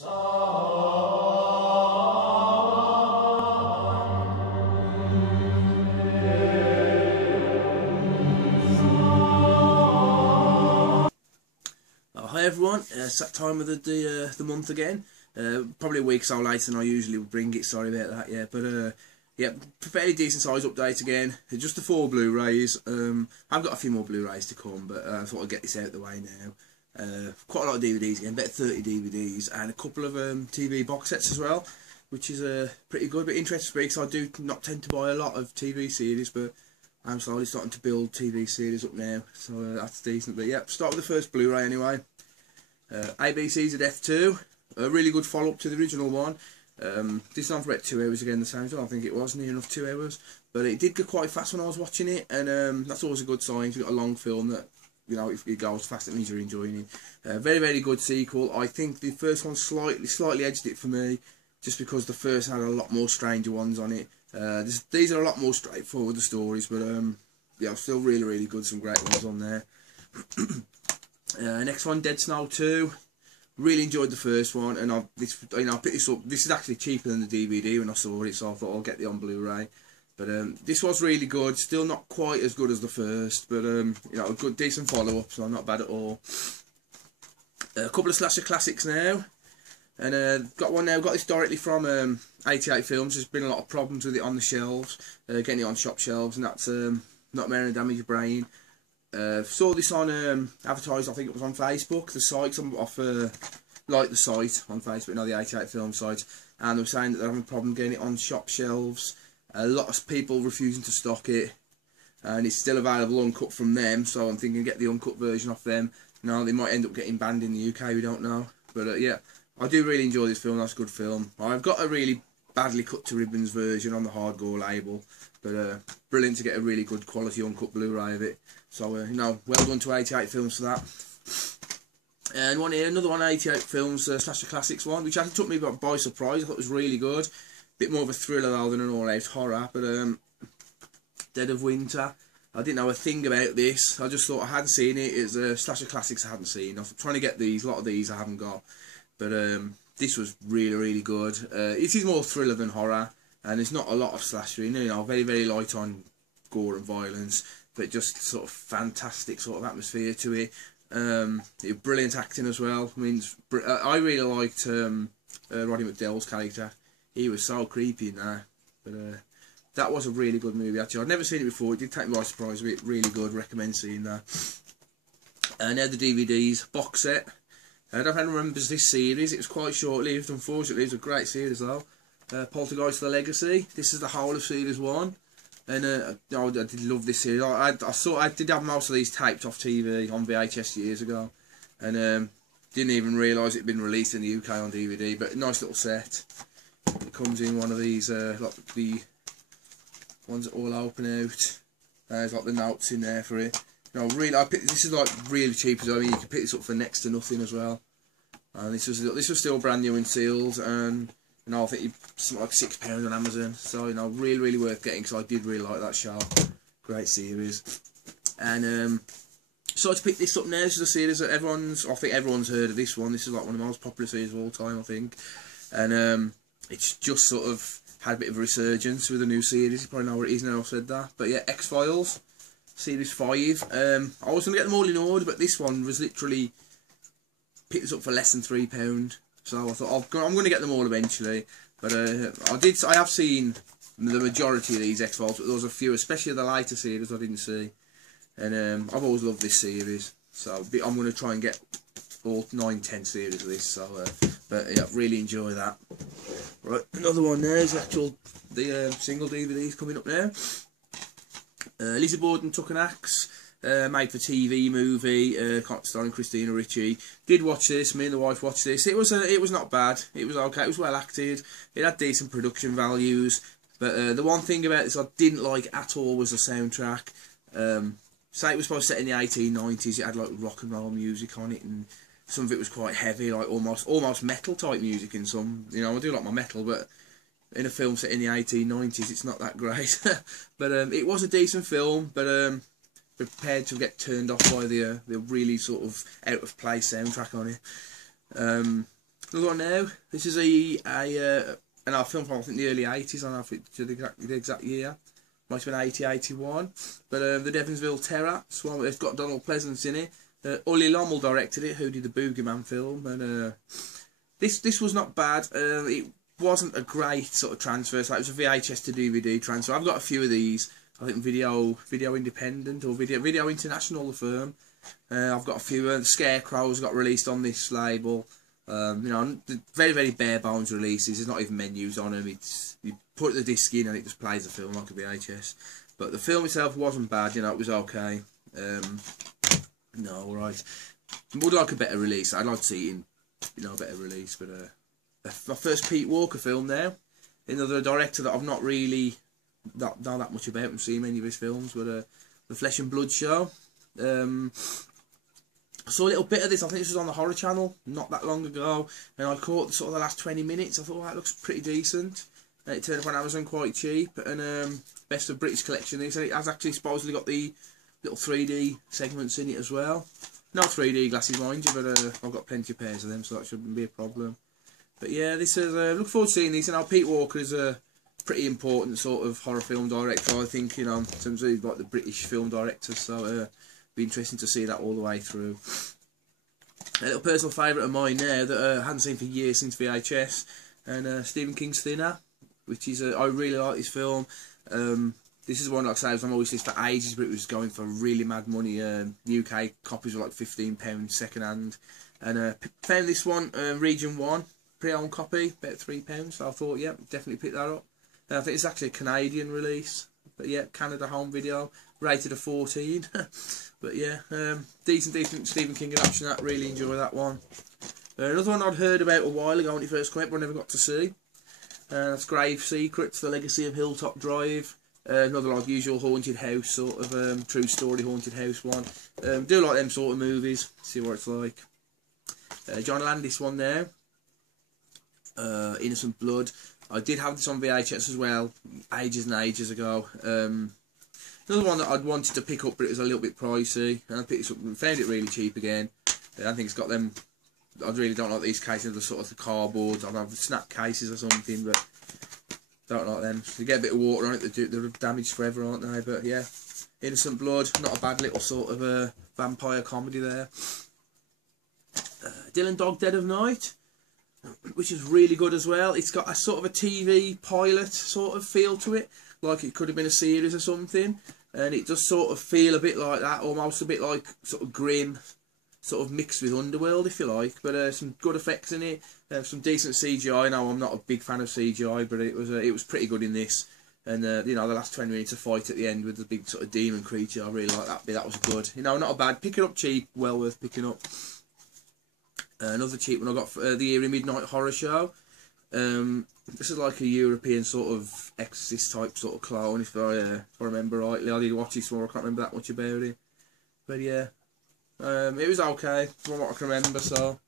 Hi everyone, it's that time of the month again. Probably a week or so later than I usually would bring it, sorry about that, yeah. But yeah, fairly decent size update again. Just the 4 Blu-rays. I've got a few more Blu-rays to come, but I thought I'd get this out of the way now. Quite a lot of DVDs again, about 30 DVDs, and a couple of TV box sets as well, which is pretty good. But interesting to me, because I do not tend to buy a lot of TV series, but I'm slowly starting to build TV series up now, so that's decent. But yeah, start with the first Blu-ray anyway. ABC's of Death 2, a really good follow-up to the original one. This on for about 2 hours again, the same time. I think it was near enough 2 hours, but it did go quite fast when I was watching it, and that's always a good sign. You've got a long film that, you know, if it goes fast, it means you're enjoying it. Very, very good sequel. I think the first one slightly edged it for me, just because the first had a lot more stranger ones on it. These are a lot more straightforward, the stories, but yeah, still really, really good. Some great ones on there. Next one, Dead Snow 2. Really enjoyed the first one, and I picked this up. This is actually cheaper than the DVD when I saw it, so I thought I'll get it on Blu-ray. But this was really good. Still not quite as good as the first, but you know, a good, decent follow-up, so not bad at all. A couple of slasher classics now, and got one now. Got this directly from 88 Films. There's been a lot of problems with it on the shelves, getting it on shop shelves, and that's Nightmare on a Damaged Brain. Saw this on advertised, I think it was on Facebook, the site, off like the site on Facebook, the 88 Film site, and they were saying that they're having a problem getting it on shop shelves. A lot of people refusing to stock it, and it's still available uncut from them, so I'm thinking get the uncut version off them. Now they might end up getting banned in the UK, we don't know, but yeah, I do really enjoy this film. That's a good film. I've got a really badly cut to ribbons version on the hardcore label, but brilliant to get a really good quality uncut Blu-ray of it. So you know, well done to 88 Films for that. And one here, another one, 88 Films Slasher Classics one, which actually took me by surprise. I thought it was really good. Bit more of a thriller though than an all-out horror. But Dead of Winter, I didn't know a thing about this. I just thought I hadn't seen it. It's Slasher Classics I hadn't seen. I'm trying to get these. A lot of these I haven't got. But this was really, really good. It is more thriller than horror, and there's not a lot of slashing. You know, very, very light on gore and violence, but just sort of fantastic sort of atmosphere to it. Brilliant acting as well. I mean, I really liked Roddy McDowell's character. He was so creepy in there. But that was a really good movie actually. I'd never seen it before. It did take me by surprise. But really good. Recommend seeing that. Now the DVDs box set. I don't know if anyone remembers this series. It was quite short-lived, unfortunately. It was a great series though. Poltergeist: The Legacy. This is the whole of series 1. And I did love this series. I did have most of these taped off TV on VHS years ago, and didn't even realise it had been released in the UK on DVD. But a nice little set. It comes in one of these, like the ones that all open out. There's like the notes in there for it. You know, really, this is like really cheap as well. I mean, you can pick this up for next to nothing as well. And this was still brand new and sealed, and you know, I think it's like £6 on Amazon. So you know, really, really worth getting, because I did really like that show. Great series. And so to pick this up now, this is a series that I think everyone's heard of this one. This is like one of the most popular series of all time, I think. And it's just sort of had a bit of a resurgence with a new series. You probably know what it is now I've said that. But yeah, XFiles, series 5. I was going to get them all in order, but this one was literally picked this up for less than £3. So I thought I'm going to get them all eventually. But I have seen the majority of these X-Files, but there was a few, especially the later series, I didn't see. And I've always loved this series, so I'm going to try and get all 9-10 series of this. So, but yeah, really enjoy that. Right, another one there is the single DVDs coming up now. Lizzie Borden Took an Axe. Made for TV movie, starring Christina Ricci. Did watch this. Me and the wife watched this. It was not bad. It was okay. It was well acted. It had decent production values. But the one thing about this I didn't like at all was the soundtrack. Say it was supposed to set in the 1890s. It had like rock and roll music on it, and some of it was quite heavy, like almost metal type music in some. You know, I do like my metal, but in a film set in the 1890s, it's not that great. But it was a decent film. But prepared to get turned off by the really sort of out of place soundtrack on it. Another one now. This is an film from I think the early 80s. I don't know if it's the exact year. Might have been 80, 81. But the Devonsville Terrace one. It's got Donald Pleasance in it. Ollie Lommel directed it, who did the Boogeyman film, and this was not bad. It wasn't a great sort of transfer. So it was a VHS to DVD transfer. I've got a few of these. I think Video Independent or Video International, the firm. I've got a few. The Scarecrows got released on this label. You know, very, very bare bones releases. There's not even menus on them. It's, you put the disc in and it just plays the film like a VHS. But the film itself wasn't bad. You know, it was okay. No, alright. Would like a better release. I'd like to see it in, you know, a better release. But my first Pete Walker film now. Another director that I've not really know that much about and seen many of his films. But the Flesh and Blood Show. I saw a little bit of this. I think this was on the Horror Channel not that long ago, and I caught sort of the last 20 minutes. I thought, oh, that looks pretty decent. And it turned up on Amazon quite cheap, and best of British collection. He said it has actually supposedly got the little 3D segments in it as well. No 3D glasses, mind you, but I've got plenty of pairs of them, so that shouldn't be a problem. But yeah, this is look forward to seeing these. And now Pete Walker is a pretty important sort of horror film director, I think, you know, in terms of like the British film directors. So be interesting to see that all the way through. A little personal favourite of mine now that I hadn't seen for years since VHS, and Stephen King's Thinner, which is I really like this film. This is one, like I say, I'm always for ages, but it was going for really mad money. UK copies were like £15 second hand, and found this one, Region 1, pre-owned copy, about £3. So I thought, yeah, definitely pick that up. I think it's actually a Canadian release, but yeah, Canada home video, rated a 14. But yeah, decent Stephen King adaptation. That really enjoy that one. Another one I'd heard about a while ago when it first came out, but I never got to see. That's Grave Secrets: The Legacy of Hilltop Drive. Another like usual haunted house sort of true story haunted house one. Do like them sort of movies. See what it's like. John Landis one now. Innocent Blood. I did have this on VHS as well, ages and ages ago. Another one that I'd wanted to pick up, but it was a little bit pricey, and I picked this up and found it really cheap again. I don't think it's got them. I really don't like these cases, the sort of the cardboard. I have snap cases or something, but don't like them. They get a bit of water on it, they're damaged forever, aren't they? But yeah, Innocent Blood, not a bad little sort of vampire comedy there. Dylan Dog Dead of Night, which is really good as well. It's got a sort of a TV pilot sort of feel to it, like it could have been a series or something, and it does sort of feel a bit like that, almost a bit like sort of grim, sort of mixed with Underworld, if you like. But some good effects in it, some decent CGI. Now I'm not a big fan of CGI, but it was pretty good in this. And you know, the last 20 minutes of fight at the end with the big sort of demon creature, I really like that bit. That was good. You know, not a bad. Pick it up cheap, well worth picking up. Another cheap one I got for the Eerie Midnight Horror Show. This is like a European sort of Exorcist type sort of clown, if I remember rightly. I did watch this one, I can't remember that much about it. But yeah, it was okay from what I can remember. So,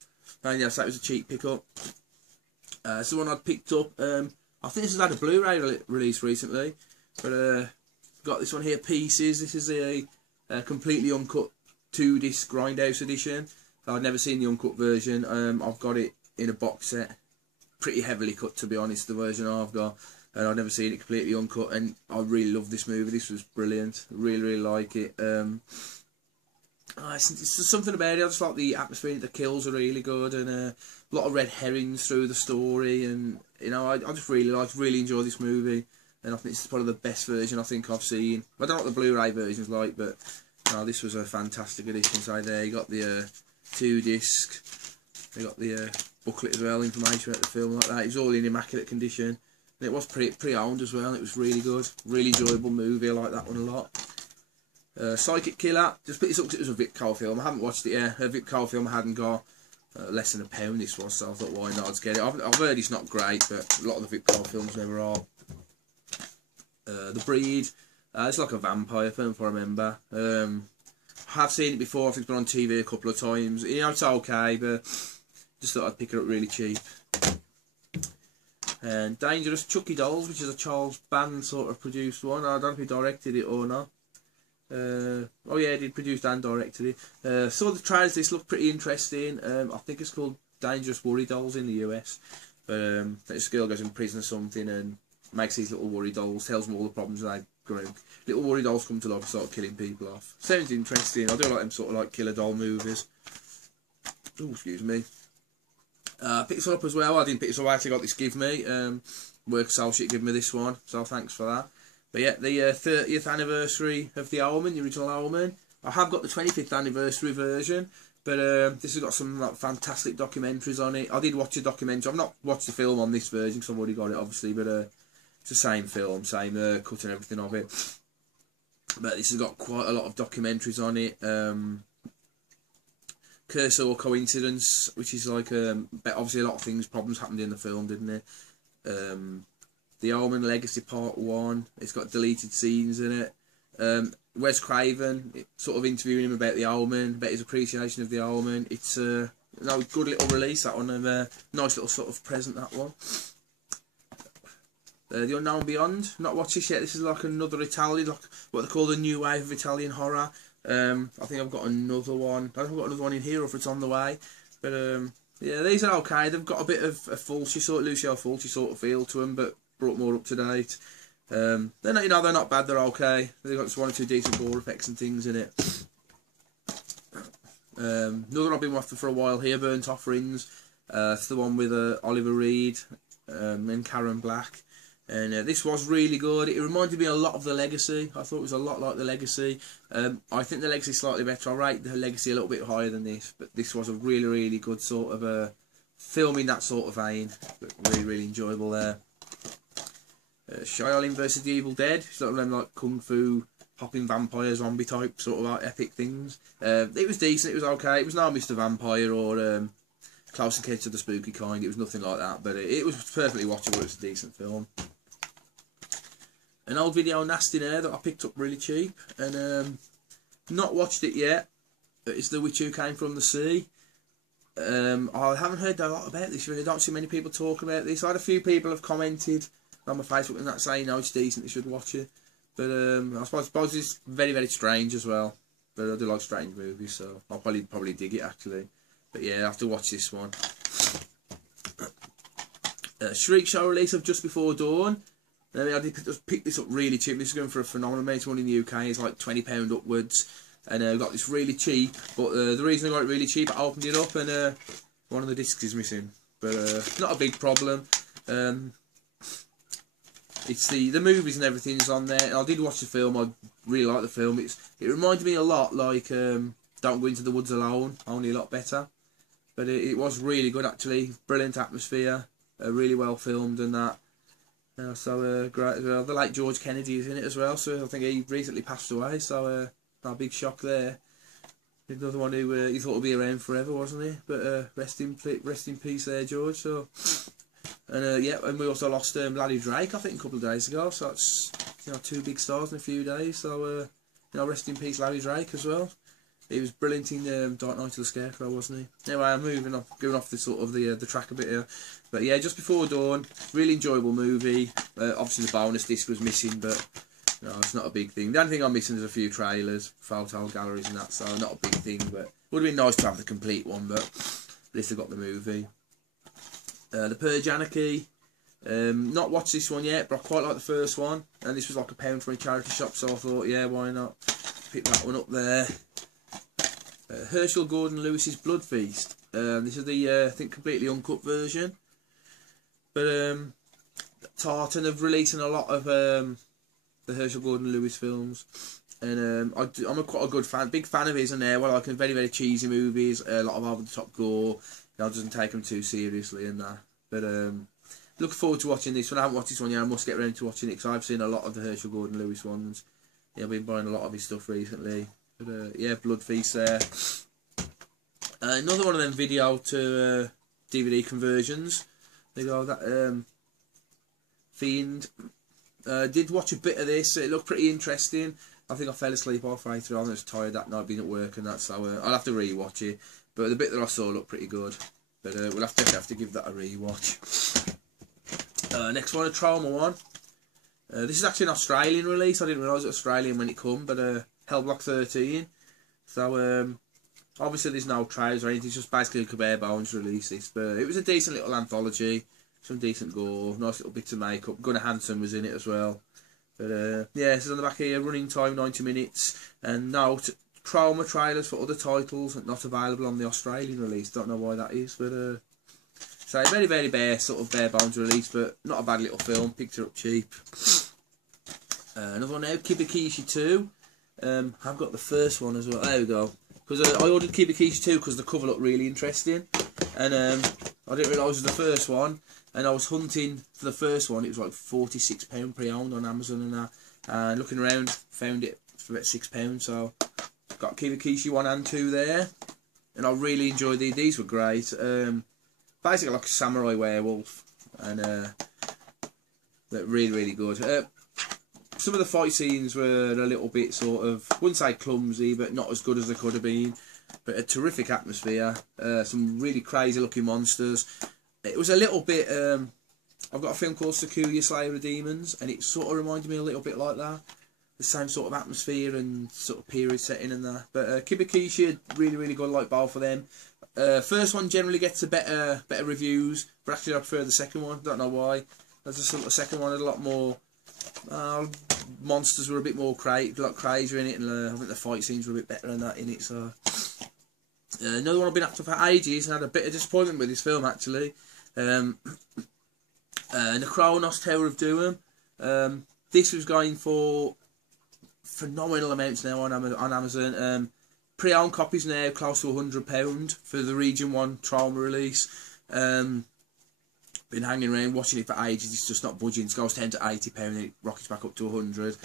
and yes, that was a cheap pickup. It's the one I picked up. I think this has had a Blu-ray release recently, but got this one here, Pieces. This is a completely uncut 2-disc Grindhouse edition. I've never seen the uncut version. I've got it in a box set, pretty heavily cut to be honest, the version I've got, and I've never seen it completely uncut, and I really love this movie. This was brilliant. Really like it. It's just something about it. I just like the atmosphere. The kills are really good, and a lot of red herrings through the story, and you know, I just really enjoy this movie, and I think this is probably the best version I think I've seen. I don't know what the Blu-ray version's like, but no, this was a fantastic edition. So there you got the 2-disc. They got the booklet as well, information about the film like that. It was all in immaculate condition, and it was pre-owned as well. It was really good, really enjoyable movie. I like that one a lot. Psychic Killer, just picked this up because it was a Vic Cole film. I haven't watched it yet. A Vic Cole film I hadn't got. Less than £1 this was, so I thought why not, I'd get it. I've heard it's not great, but a lot of the Vic Cole films never are. The Breed, it's like a vampire film if I remember. I have seen it before, I think it's been on TV a couple of times. You know, it's okay, but just thought I'd pick it up really cheap. And Dangerous Chucky Dolls, which is a Charles Band sort of produced one. I don't know if he directed it or not. Oh yeah, he did produce and directed it. Saw the trailers, this looked pretty interesting. I think it's called dangerous worry dolls in the US. But this girl goes in prison or something and makes these little worry dolls, tells them all the problems they grow. Little worry dolls come to life and start killing people off. Sounds interesting. I do like them sort of like killer doll movies. Oh, excuse me. Picked this one up as well. I didn't pick this up. I actually got this give me. Work associate gave me this one, so thanks for that. But yeah, the 30th anniversary of the Omen, the original Omen. I have got the 25th anniversary version, but this has got some like fantastic documentaries on it. I did watch a documentary. I've not watched the film on this version because I've already got it, obviously, but it's the same film, same cut and everything of it. But this has got quite a lot of documentaries on it. Curse or Coincidence, which is like obviously a lot of things, problems happened in the film, didn't it? The Omen Legacy Part 1. It's got deleted scenes in it. Wes Craven, sort of interviewing him about the Omen, about his appreciation of the Omen. It's a good little release, that one. Nice little sort of present, that one. The Unknown Beyond. Not watched this yet. This is like another Italian, like what they call the new wave of Italian horror. I think I've got another one. I don't know if I've got another one in here or if it's on the way. But yeah, these are okay. They've got a bit of a Fulci sort of Lucio Fulci sort of feel to them, but brought more up to date. They're not, they're not bad. They're okay. They've got just 1 or 2 decent gore effects and things in it. Another I've been watching for a while here, Burnt Offerings. It's the one with Oliver Reed and Karen Black. And this was really good. It reminded me a lot of The Legacy. I thought it was a lot like The Legacy. I think The Legacy is slightly better. I rate The Legacy a little bit higher than this. But this was a really, really good sort of film in that sort of vein. But really, really enjoyable there. Shaolin vs. the Evil Dead. It's sort of them like kung fu, hopping vampire, zombie type sort of like epic things. It was decent. It was okay. It was no Mr. Vampire or Close and Kids to the Spooky Kind. It was nothing like that. But it was perfectly watchable. It was a decent film. An old video, Nasty Snare, that I picked up really cheap and not watched it yet. It's The Witch Who Came From the Sea. I haven't heard a lot about this really. I don't see many people talking about this. I had a few people have commented on my Facebook and that saying, no, it's decent, you should watch it. But I suppose it's very, very strange as well. But I do like strange movies, so I'll probably dig it actually. But yeah, I have to watch this one. Shriek Show release of Just Before Dawn. I did pick this up really cheap. This is going for a phenomenal amount. One in the UK. It's like £20 upwards. And I got this really cheap. But the reason I got it really cheap, I opened it up and one of the discs is missing. But not a big problem. It's the movies and everything's on there. And I did watch the film. I really like the film. It reminded me a lot like Don't Go Into the Woods Alone, only a lot better. But it was really good actually. Brilliant atmosphere. Really well filmed and that. So great as well. The late George Kennedy is in it as well, so I think he recently passed away, so a big shock there. Another one who he thought would be around forever, wasn't he? But rest in peace there, George. So and yeah, and we also lost Larry Drake, I think, a couple of days ago. So that's 2 big stars in a few days. So rest in peace, Larry Drake as well. He was brilliant in Dark Knight of the Scarecrow, wasn't he? Anyway, I'm moving off, going off the sort of the track a bit here. But yeah, Just Before Dawn, really enjoyable movie. Obviously the bonus disc was missing, but it's not a big thing. The only thing I'm missing is a few trailers, photo galleries and that, so not a big thing. But would have been nice to have the complete one, but at least I got the movie. The Purge Anarchy. Not watched this one yet, but I quite like the first one. And this was like £1 for a charity shop, so I thought, yeah, why not? Pick that one up there. Herschell Gordon Lewis's Blood Feast. This is the I think completely uncut version. But Tartan have releasing a lot of the Herschell Gordon Lewis films, and I'm quite a big fan of his. And there, well, like very, very cheesy movies, a lot of over the top gore. Doesn't take them too seriously and that. But looking forward to watching this one. I haven't watched this one yet. I must get around to watching it because I've seen a lot of the Herschell Gordon Lewis ones. Yeah, I've been buying a lot of his stuff recently. But yeah, Blood Feast there. Another one of them video to DVD conversions. They go that Fiend. Did watch a bit of this. It looked pretty interesting. I think I fell asleep halfway through. I was tired that night, being at work and that, so I'll have to re-watch it. But the bit that I saw looked pretty good. But we'll have to give that a re-watch. Next one, a Trauma one. This is actually an Australian release. I didn't realise it was Australian when it come, but Hellblock 13. So Obviously there's no trailers or anything, it's just basically a bare bones release this, but it was a decent little anthology, some decent gore, nice little bits of makeup. Gunnar Hansen was in it as well. But yeah, this is on the back here, running time 90 minutes, and note, Trauma trailers for other titles not available on the Australian release. Don't know why that is, but so very, very bare, sort of bare bones release, but not a bad little film. Picked it up cheap. Another one now, Kibikishi 2. I've got the first one as well. There we go. Because I ordered Kibikishi 2 because the cover looked really interesting, and I didn't realise it was the first one. And I was hunting for the first one. It was like £46 pre-owned on Amazon and that. And looking around, found it for about £6. So got Kibikishi 1 and 2 there, and I really enjoyed these. These were great. Basically like a samurai werewolf, and they're really, really good. Some of the fight scenes were a little bit sort of, wouldn't say clumsy, but not as good as they could have been. But a terrific atmosphere. Some really crazy looking monsters. It was a little bit. I've got a film called Sakuya Slayer of Demons, and it sort of reminded me a little bit like that. The same sort of atmosphere and sort of period setting and that. But Kibikishi, really, really good, like both of them. First one generally gets a better reviews, but actually I prefer the second one. Don't know why. The second one had a lot more. Monsters were a bit more crazier in it, and I think the fight scenes were a bit better than that in it. So another one I've been after for ages, and had a bit of disappointment with this film actually. Necronos Tower of Doom. This was going for phenomenal amounts now on Amazon. Pre-owned copies now close to £100 for the Region 1 Trauma release. Been hanging around watching it for ages, it's just not budging. It goes down to £80 and it rockets back up to 100.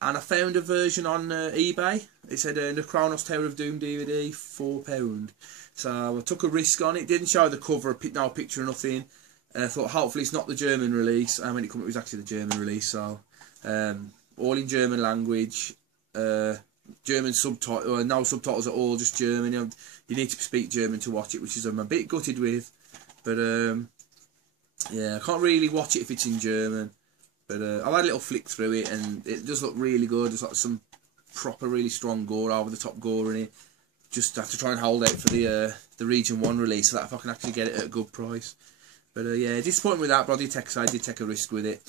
And I found a version on eBay. It said Necronos Tower of Doom DVD, £4. So I took a risk on it. Didn't show the cover, no picture or nothing. I thought hopefully it's not the German release. And when it came up, it was actually the German release. So all in German language. German subtitle, no subtitles at all, just German. You need to speak German to watch it, which is I'm a bit gutted with. But yeah, I can't really watch it if it's in German. But I've had a little flick through it, and it does look really good. There's like some proper, really strong gore, over the top gore in it. Just have to try and hold out for the Region 1 release, so that if I can actually get it at a good price. But yeah, disappointed with that, but I did take a risk with it.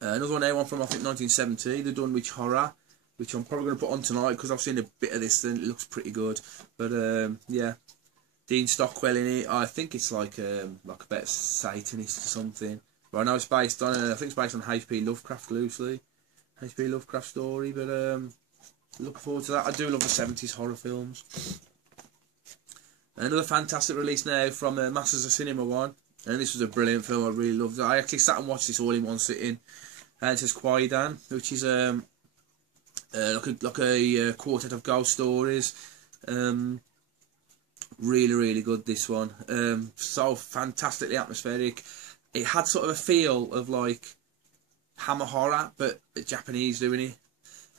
Another one now, one from I think 1970, the Dunwich Horror, which I'm probably going to put on tonight because I've seen a bit of this and it looks pretty good. But yeah, Dean Stockwell in it. I think it's like a bit Satanist or something. But I know it's based on I think it's based on H.P. Lovecraft loosely, H.P. Lovecraft story. But looking forward to that. I do love the 70s horror films. Another fantastic release now from Masters of Cinema 1. And this was a brilliant film, I really loved it. I actually sat and watched this all in one sitting. And it says Quaidan, which is like a quartet of ghost stories. Really, really good, this one. So fantastically atmospheric. It had sort of a feel of like Hammer Horror, but Japanese doing it.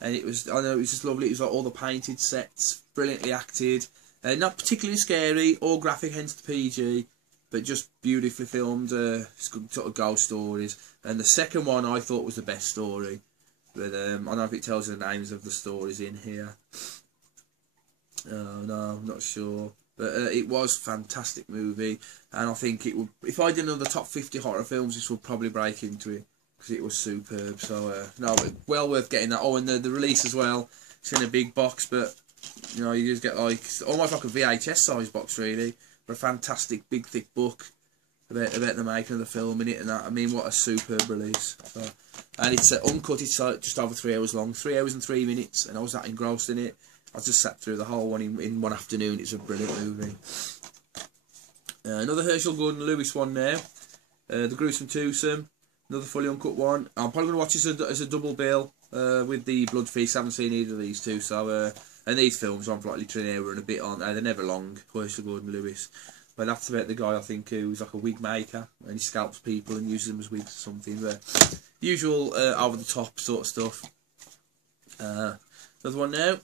And it was, I know, it was just lovely. It was like all the painted sets, brilliantly acted. Not particularly scary or graphic, hence the PG, but just beautifully filmed, sort of ghost stories. And the second one I thought was the best story. But I don't know if it tells you the names of the stories in here. Oh, no, I'm not sure. But it was a fantastic movie. And I think it would, if I did another top 50 horror films, this would probably break into it. Because it was superb. So, no, well worth getting that. Oh, and the release as well. It's in a big box, but, you know, you just get like, almost like a VHS size box, really. But a fantastic, big, thick book about the making of the film in it and that. I mean, what a superb release. So, and it's uncut, it's just over 3 hours long. 3 hours and 3 minutes, and I was that engrossed in it. I just sat through the whole one in one afternoon. It's a brilliant movie. Another Herschell Gordon Lewis one now. The Gruesome Twosome. Another fully uncut one. I'm probably going to watch this as a double bill with the Blood Feast. I haven't seen either of these two. So, and these films I'm like literally an hour and a bit on. They're never long, Herschell Gordon Lewis. But that's about the guy, I think, who's like a wig maker. And he scalps people and uses them as wigs or something. But usual over-the-top sort of stuff. Another one now.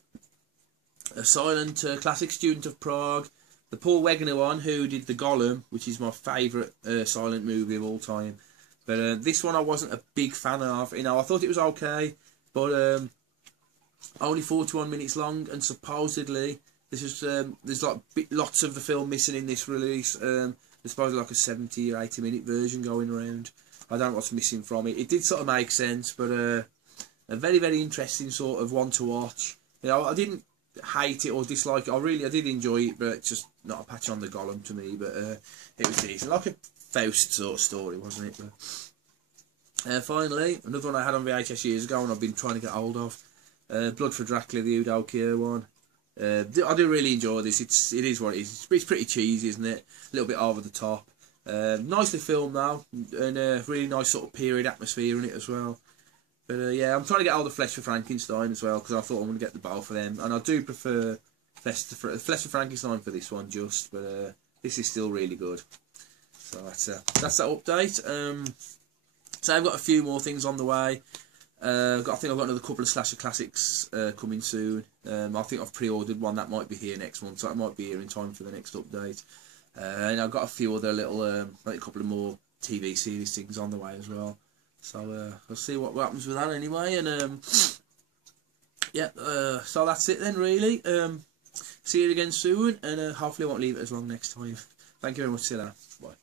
A silent classic, Student of Prague. The Paul Wegener one, who did The Golem, which is my favourite silent movie of all time. But this one I wasn't a big fan of. You know, I thought it was okay, but only 41 minutes long, and supposedly This is there's like lots of the film missing in this release. There's probably like a 70 or 80 minute version going around. I don't know what's missing from it. It did sort of make sense, but a very, very interesting sort of one to watch. You know, I didn't hate it or dislike it. I did enjoy it, but it's just not a patch on the Golem to me. But it was decent, like a Faust sort of story, wasn't it? But, finally, another one I had on VHS years ago, and I've been trying to get hold of. Blood for Dracula, the Udo Kier one. I do really enjoy this. It is what it is. It's pretty cheesy, isn't it? A little bit over the top. Nicely filmed now, and a really nice sort of period atmosphere in it as well. But yeah, I'm trying to get all the Flesh for Frankenstein as well, because I thought I'm going to get the both for them. And I do prefer Flesh for Frankenstein for this one, but this is still really good. So that's that update. So I've got a few more things on the way. I think I've got another couple of slasher classics coming soon. I think I've pre-ordered one that might be here next month, so it might be here in time for the next update. And I've got a few other little, like a couple of more TV series things on the way as well. So I'll see what happens with that anyway. And yeah, so that's it then really. See you again soon, and hopefully I won't leave it as long next time. Thank you very much. See you later. Bye.